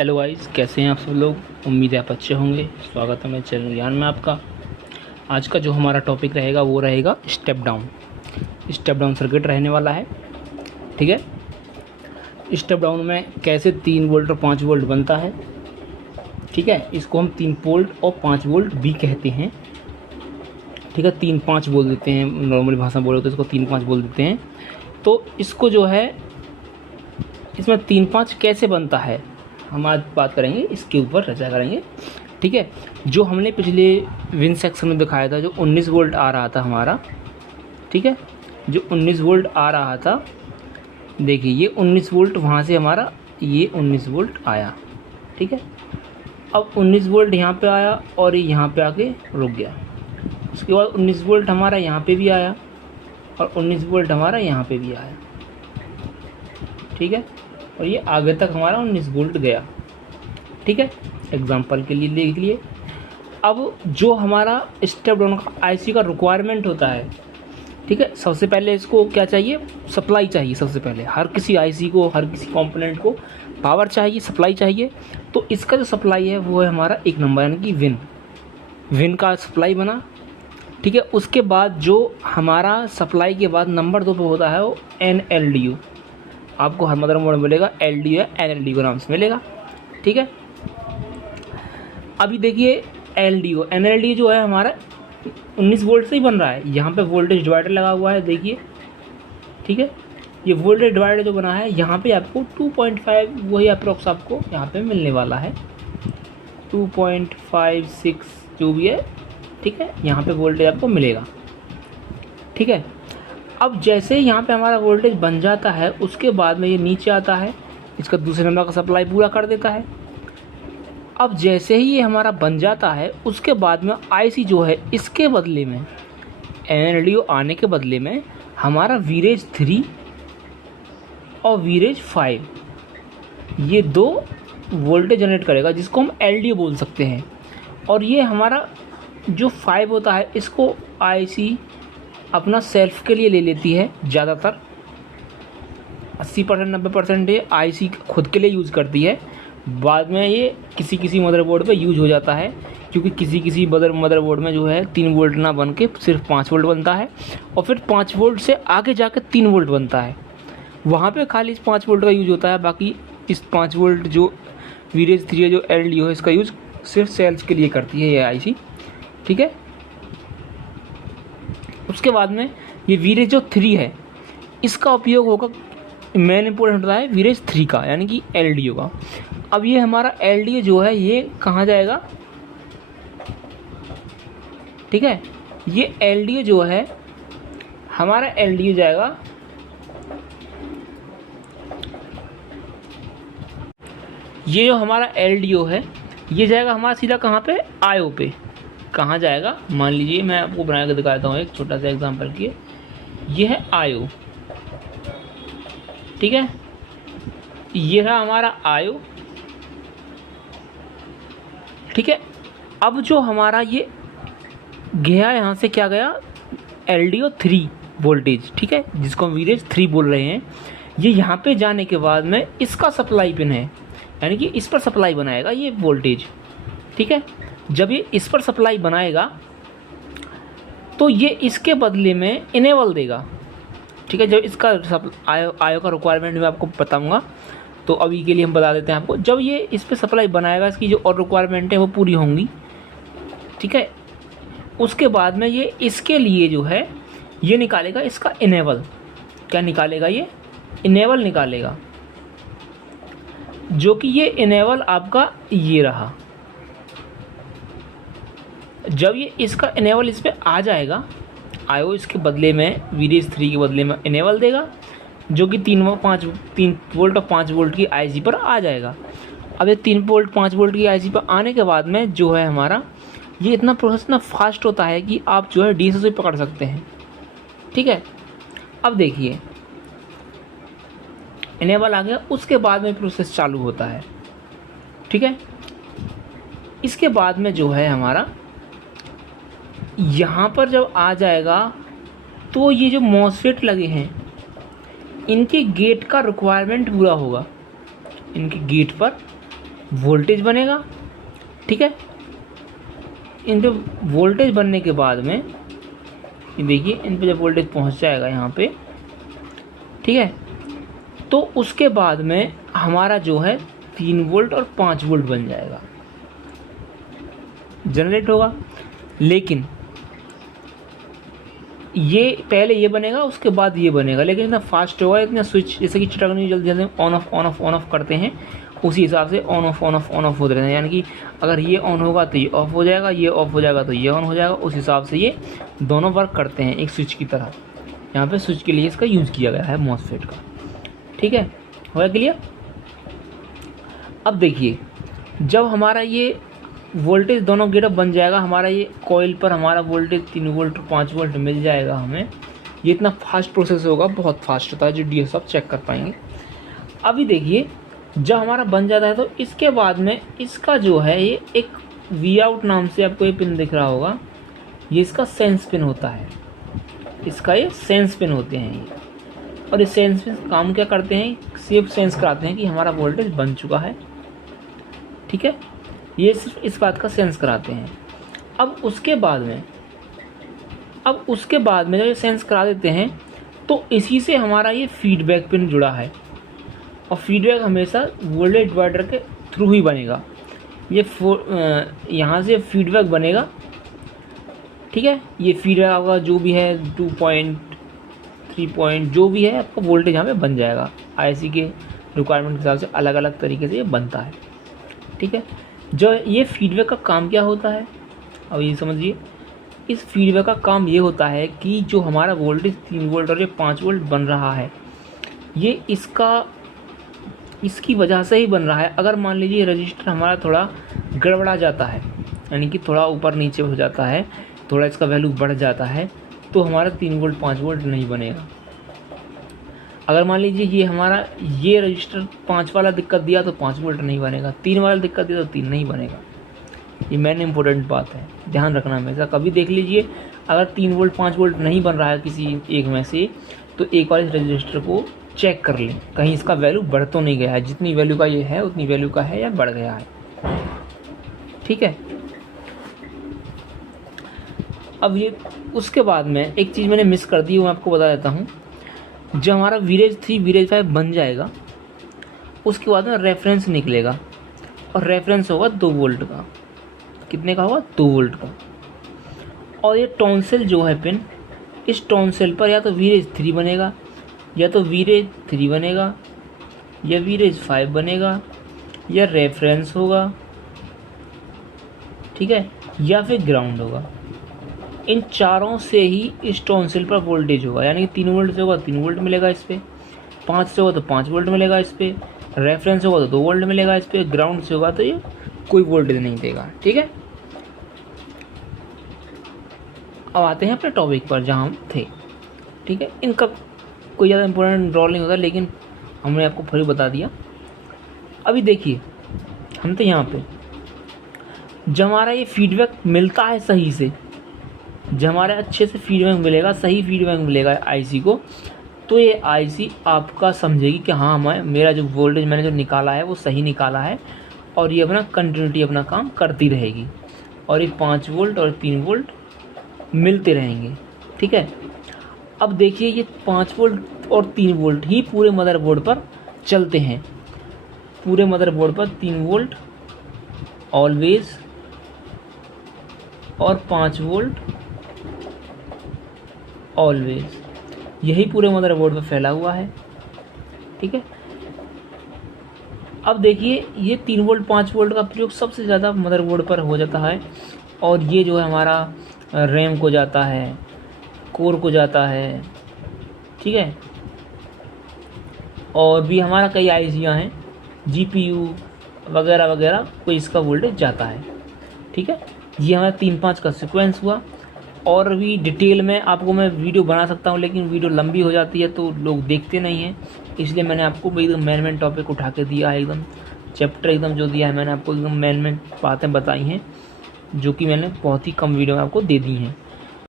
Hello guys, कैसे हैं आप सब लोग। उम्मीद है आप अच्छे होंगे। स्वागत है मेरे चैनल ज्ञान में आपका। आज का जो हमारा टॉपिक रहेगा वो रहेगा स्टेप डाउन सर्किट रहने वाला है। ठीक है, स्टेप डाउन में कैसे 3 वोल्ट और 5 वोल्ट बनता है। ठीक है, इसको हम 3 वोल्ट और 5 वोल्ट भी कहते हैं। ठीक है, 3-5 बोल देते हैं, नॉर्मल भाषा में बोलो तो इसको 3-5 बोल देते हैं। तो इसको जो है, इसमें 3-5 कैसे बनता है हम आज बात करेंगे, इसके ऊपर चर्चा करेंगे। ठीक है, जो हमने पिछले विन सेक्शन में दिखाया था, जो 19 वोल्ट आ रहा था हमारा। ठीक है, जो 19 वोल्ट आ रहा था, देखिए ये 19 वोल्ट वहाँ से हमारा ये 19 वोल्ट आया। ठीक है, अब 19 वोल्ट यहाँ पे आया और ये यहाँ पे आके रुक गया। उसके बाद 19 वोल्ट हमारा यहाँ पे भी आया और 19 वोल्ट हमारा यहाँ पे भी आया। ठीक है, और ये आगे तक हमारा 19 वोल्ट गया। ठीक है, एग्जांपल के लिए देख लिए। अब जो हमारा स्टेप डाउन का आईसी का रिक्वायरमेंट होता है, ठीक है, सबसे पहले इसको क्या चाहिए, सप्लाई चाहिए। सबसे पहले हर किसी आईसी को, हर किसी कंपोनेंट को पावर चाहिए, सप्लाई चाहिए। तो इसका जो सप्लाई है वो है हमारा 1 नंबर, यानी कि विन का सप्लाई बना। ठीक है, उसके बाद जो हमारा सप्लाई के बाद नंबर 2 पे होता है वो NLDU। आपको हर मदरबोर्ड में मिलेगा LDU या NLDU नाम से मिलेगा। ठीक है, अभी देखिए NLDU जो है हमारा 19 वोल्ट से ही बन रहा है। यहाँ पे वोल्टेज डिवाइडर लगा हुआ है, देखिए। ठीक है, ये वोल्टेज डिवाइडर जो बना है, यहाँ पे आपको 2.5 वही अप्रोक्स आपको यहाँ पे मिलने वाला है, 2.56 जो भी है। ठीक है, यहाँ पे वोल्टेज आपको मिलेगा। ठीक है, अब जैसे ही यहाँ पे हमारा वोल्टेज बन जाता है, उसके बाद में ये नीचे आता है, इसका दूसरे नंबर का सप्लाई पूरा कर देता है। अब जैसे ही ये हमारा बन जाता है, उसके बाद में आईसी जो है, इसके बदले में NLDU आने के बदले में हमारा वीरेज 3 और वीरेज 5 ये 2 वोल्टेज जनरेट करेगा, जिसको हम LDO बोल सकते हैं। और ये हमारा जो 5 होता है, इसको आईसी अपना सेल्फ के लिए ले लेती है। ज़्यादातर 80% 90% ये आईसी खुद के लिए यूज़ करती है। बाद में ये किसी मदरबोर्ड पे यूज हो जाता है, क्योंकि किसी मदरबोर्ड में जो है 3 वोल्ट ना बन के सिर्फ 5 वोल्ट बनता है, और फिर 5 वोल्ट से आगे जाके 3 वोल्ट बनता है। वहाँ पे खाली इस 5 वोल्ट का यूज होता है। बाकी इस 5 वोल्ट जो वीरेज 3 है, जो LDO है, इसका यूज़ सिर्फ सेल्स के लिए करती है ये आईसी। ठीक है, उसके बाद में ये वीरेज जो 3 है, इसका उपयोग होगा, मेन इंपॉर्टेंट होता है वीरेज 3 का, यानी कि LDO का। अब ये हमारा LDO जो है, ये कहाँ जाएगा। ठीक है, ये LDO जो है हमारा, LDO जाएगा, ये जो हमारा LDO है, ये जाएगा हमारा सीधा कहाँ पे, IO पे। कहाँ जाएगा, मान लीजिए मैं आपको बना के दिखाता हूँ एक छोटा सा एग्जांपल के। ये है IO। ठीक है, ये है हमारा IO। ठीक है, अब जो हमारा ये गया, यहाँ से क्या गया, LDO 3 वोल्टेज। ठीक है, जिसको हम वीरेज 3 बोल रहे हैं। ये यहाँ पे जाने के बाद में इसका सप्लाई पिन है, यानी कि इस पर सप्लाई बनाएगा ये वोल्टेज। ठीक है, जब ये इस पर सप्लाई बनाएगा तो ये इसके बदले में इनेबल देगा। ठीक है, जब इसका IO का रिक्वायरमेंट मैं आपको बताऊंगा, तो अभी के लिए हम बता देते हैं आपको। जब ये इस पर सप्लाई बनाएगा, इसकी जो और रिक्वायरमेंट है वो पूरी होंगी। ठीक है, उसके बाद में ये इसके लिए जो है, ये निकालेगा इसका इनेबल। क्या निकालेगा, ये इनेबल निकालेगा, जो कि ये इनेबल आपका ये रहा। जब ये इसका इनेबल इस पर आ जाएगा, IO इसके बदले में वीरेज 3 के बदले में इनेबल देगा, जो कि 3 वोल्ट और 5 वोल्ट की आईसी पर आ जाएगा। अब ये 3 वोल्ट 5 वोल्ट की आईसी पर आने के बाद में जो है हमारा, ये इतना प्रोसेस इतना फास्ट होता है कि आप जो है DSO से पकड़ सकते हैं। ठीक है, अब देखिए इनेबल आ गया, उसके बाद में प्रोसेस चालू होता है। ठीक है, इसके बाद में जो है हमारा यहाँ पर जब आ जाएगा, तो ये जो मॉसफेट लगे हैं, इनके गेट का रिक्वायरमेंट पूरा होगा। इनके गेट पर वोल्टेज बनेगा, ठीक है। इन पे वोल्टेज बनने के बाद में ये देखिए, इन पे जब वोल्टेज पहुंच जाएगा यहाँ पे, ठीक है, तो उसके बाद में हमारा जो है 3 वोल्ट और 5 वोल्ट बन जाएगा, जनरेट होगा। लेकिन ये पहले ये बनेगा, उसके बाद ये बनेगा, लेकिन इतना फास्ट होगा, इतना स्विच जैसे कि चटकनी जल्दी जल्दी ऑन ऑफ करते हैं, उसी हिसाब से ऑन ऑफ होते रहते हैं। यानी कि अगर ये ऑन होगा तो ये ऑफ हो जाएगा, ये ऑफ हो जाएगा तो ये ऑन हो जाएगा, उस हिसाब से ये दोनों वर्क करते हैं एक स्विच की तरह। यहाँ पे स्विच के लिए इसका यूज़ किया गया है मॉसफेट का, ठीक है। हो गया क्लियर। अब देखिए, जब हमारा ये वोल्टेज दोनों गेटअप बन जाएगा, हमारा ये कॉइल पर हमारा वोल्टेज 3 वोल्ट 5 वोल्ट मिल जाएगा हमें। ये इतना फास्ट प्रोसेस होगा, बहुत फास्ट होता है, जो डीएस आप चेक कर पाएंगे। अभी देखिए, जब हमारा बन जाता है तो इसके बाद में इसका जो है ये एक वी आउट नाम से आपको ये पिन दिख रहा होगा, ये इसका सेंस पिन होता है, इसका ये सेंस पिन होते हैं ये। और ये सेंस पिन काम क्या करते हैं, सिर्फ सेंस कराते हैं कि हमारा वोल्टेज बन चुका है, ठीक है। ये सिर्फ इस बात का सेंस कराते हैं। अब उसके बाद में जब ये सेंस करा देते हैं तो इसी से हमारा ये फीडबैक पिन जुड़ा है, और फीडबैक हमेशा वोल्टेज डिवाइडर के थ्रू ही बनेगा। ये यहाँ से फीडबैक बनेगा, ठीक है। ये फीडबैक आपका जो भी है 2 पॉइंट 3 पॉइंट जो भी है, आपका वोल्टेज यहाँ पे बन जाएगा। आईसी के रिक्वायरमेंट के हिसाब से अलग अलग तरीके से ये बनता है, ठीक है। जो ये फीडबैक का काम क्या होता है, अब ये समझिए। इस फीडबैक का काम ये होता है कि जो हमारा वोल्टेज 3 वोल्ट और ये 5 वोल्ट बन रहा है, ये इसकी वजह से ही बन रहा है। अगर मान लीजिए रजिस्टर हमारा थोड़ा गड़बड़ा जाता है, यानी कि थोड़ा ऊपर नीचे हो जाता है, थोड़ा इसका वैल्यू बढ़ जाता है, तो हमारा 3 वोल्ट 5 वोल्ट नहीं बनेगा। अगर मान लीजिए ये हमारा ये रजिस्टर 5 वाला दिक्कत दिया तो 5 वोल्ट नहीं बनेगा, 3 वाला दिक्कत दिया तो 3 नहीं बनेगा। ये मेन इंपॉर्टेंट बात है, ध्यान रखना हमेशा। कभी देख लीजिए, अगर 3 वोल्ट 5 वोल्ट नहीं बन रहा है किसी एक में से, तो एक बार इस रजिस्टर को चेक कर लें, कहीं इसका वैल्यू बढ़ तो नहीं गया है, जितनी वैल्यू का ये है उतनी वैल्यू का है या बढ़ गया है, ठीक है। अब ये उसके बाद में एक चीज़ मैंने मिस कर दी, वो मैं आपको बता देता हूँ। जब हमारा वीरेज 3 वीरेज 5 बन जाएगा, उसके बाद में रेफरेंस निकलेगा, और रेफरेंस होगा 2 वोल्ट का। कितने का होगा? 2 वोल्ट का। और ये टॉन्सिल जो है पिन, इस टॉन्सिल पर या तो वीरेज 3 बनेगा, या तो वीरेज 3 बनेगा, या वीरेज 5 बनेगा, या रेफरेंस होगा, ठीक है, या फिर ग्राउंड होगा। इन चारों से ही इस टॉन्सिल पर वोल्टेज होगा। यानी कि 3 वोल्ट से होगा 3 वोल्ट मिलेगा इस पर, 5 से होगा तो 5 वोल्ट मिलेगा इस पर, रेफरेंस होगा तो 2 वोल्ट मिलेगा इस पर, ग्राउंड से होगा तो ये कोई वोल्टेज नहीं देगा, ठीक है। अब आते हैं अपने टॉपिक पर जहाँ हम थे, ठीक है। इनका कोई ज़्यादा इंपॉर्टेंट रोल नहीं होता, लेकिन हमने आपको फिर बता दिया। अभी देखिए, हम तो यहाँ पे जब हमारा ये फीडबैक मिलता है सही से, जब हमारा अच्छे से फीडबैक मिलेगा, सही फीडबैक मिलेगा आईसी को, तो ये आईसी आपका समझेगी कि हाँ, मेरा जो वोल्टेज मैंने जो निकाला है वो सही निकाला है, और ये अपना कंटिन्यूटी अपना काम करती रहेगी, और ये 5 वोल्ट और 3 वोल्ट मिलते रहेंगे, ठीक है। अब देखिए, ये 5 वोल्ट और 3 वोल्ट ही पूरे मदरबोर्ड पर चलते हैं। पूरे मदरबोर्ड पर 3 वोल्ट ऑलवेज और 5 वोल्ट ऑलवेज, यही पूरे मदरबोर्ड पर फैला हुआ है, ठीक है। अब देखिए, ये 3 वोल्ट 5 वोल्ट का प्रयोग सबसे ज़्यादा मदरबोर्ड पर हो जाता है, और ये जो है हमारा रैम को जाता है, कोर को जाता है, ठीक है। और भी हमारा कई आईसियाँ हैं, जीपीयू वगैरह वगैरह, कोई इसका वोल्टेज जाता है, ठीक है। ये हमारा 3-5 का सीक्वेंस हुआ। और भी डिटेल में आपको मैं वीडियो बना सकता हूँ, लेकिन वीडियो लंबी हो जाती है तो लोग देखते नहीं हैं, इसलिए मैंने आपको एकदम मेन टॉपिक उठा के दिया है, एकदम चैप्टर एकदम जो दिया है मैंने आपको एकदम मेन बातें बताई हैं, जो कि मैंने बहुत ही कम वीडियो में आपको दे दी हैं।